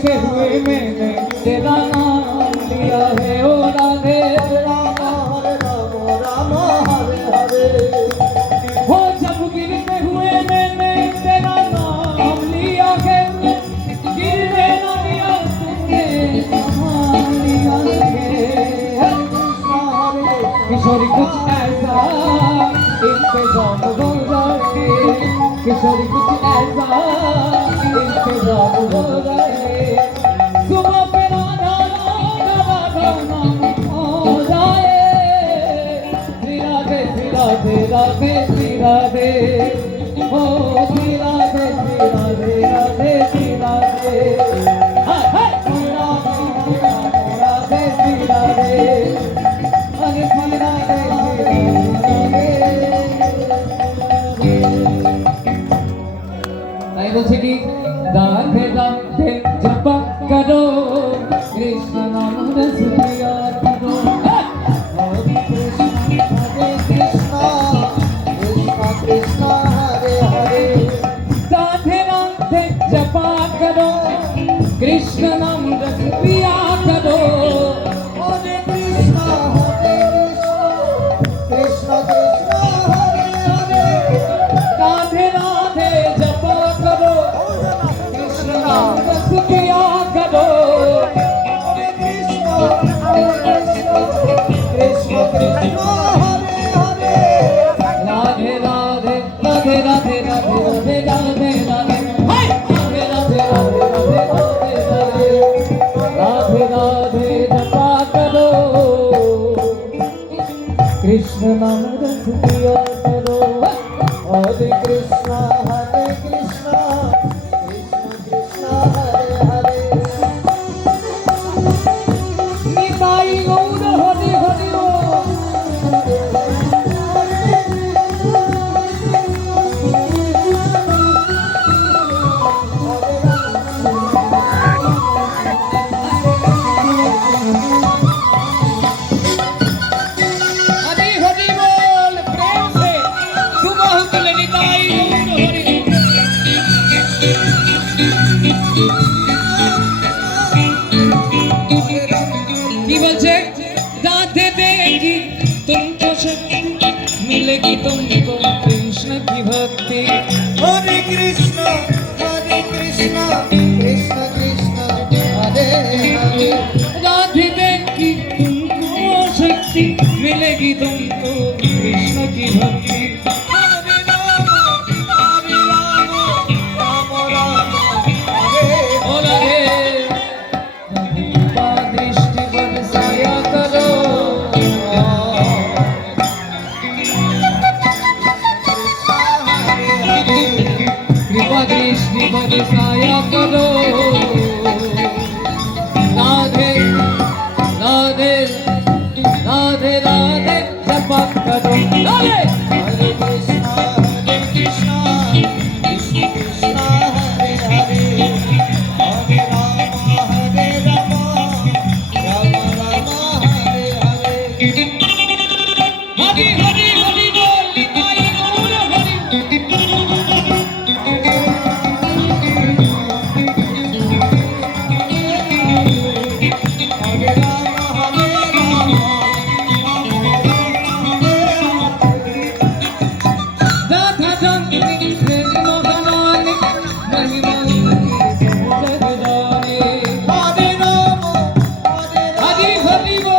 से हुए मैंने तेरा नाम लिया है ओ राधे राम हरे राम राम हरे हरे हो जब गिरते हुए मैंने तेरा नाम लिया है गिरने न दिया तुमने संभाल लिया है किशोरी कुछ ऐसा इंतजाम हो जाए किशोरी कुछ ऐसा इंतजाम हो जाए सुबह पे राधा राधा नाम हो जाए श्री राधे श्री राधे राधे श्री राधे हो श्री राधे श्री राधे राधे श्री राधे श्री राधे श्री राधे हरे श्री राधे ताई বলছে কি राधे राधे जपा करो कृष्ण नाम रस पिया करो हरे कृष्ण कृष्ण कृष्ण हरे हरे राधे राधे जपा करो कृष्ण नाम रस पिया करो हरे कृष्ण कृष्ण कृष्ण हरे हरे राधे राधे जपा करो कृष्ण नाम रस पिया करो हरे कृष्ण कृष्ण कृष्ण हरे हरे राधे राधे राधे राधे राधे राधे राधे राधे राधे राधे राधे जपा करो कृष्ण नाम रस पिया करो हरे कृष्ण कृष्ण कृष्ण हरे हरे निताई गौर हरि हरि हरि हरि बोल प्रेम से सुबह तुले निताई गौर हरि की बचे राधे देगी तुमको शक्ति मिलेगी तुमको कृष्ण की भक्ति हरे कृष्ण कृष्ण कृष्ण हरे हरे राधे देगी तुमको शक्ति मिलेगी तुमको कृष्ण की भक्ति हरे राम राम राम हरे हरे दृष्टि बरसाया करो कृपा दृष्टि बरसाया करो राधे राधे राधे राधे जपा करो राधे हरे कृष्ण कृष्ण कृष्ण हरे हरे हरे राम राम राम हरे हरे हरि हरि हरि बोल निताई गौर हरि हरे राम राधा रानी कृष्ण भगवान महिमा जग जाने हरे राम हरि हरि बोल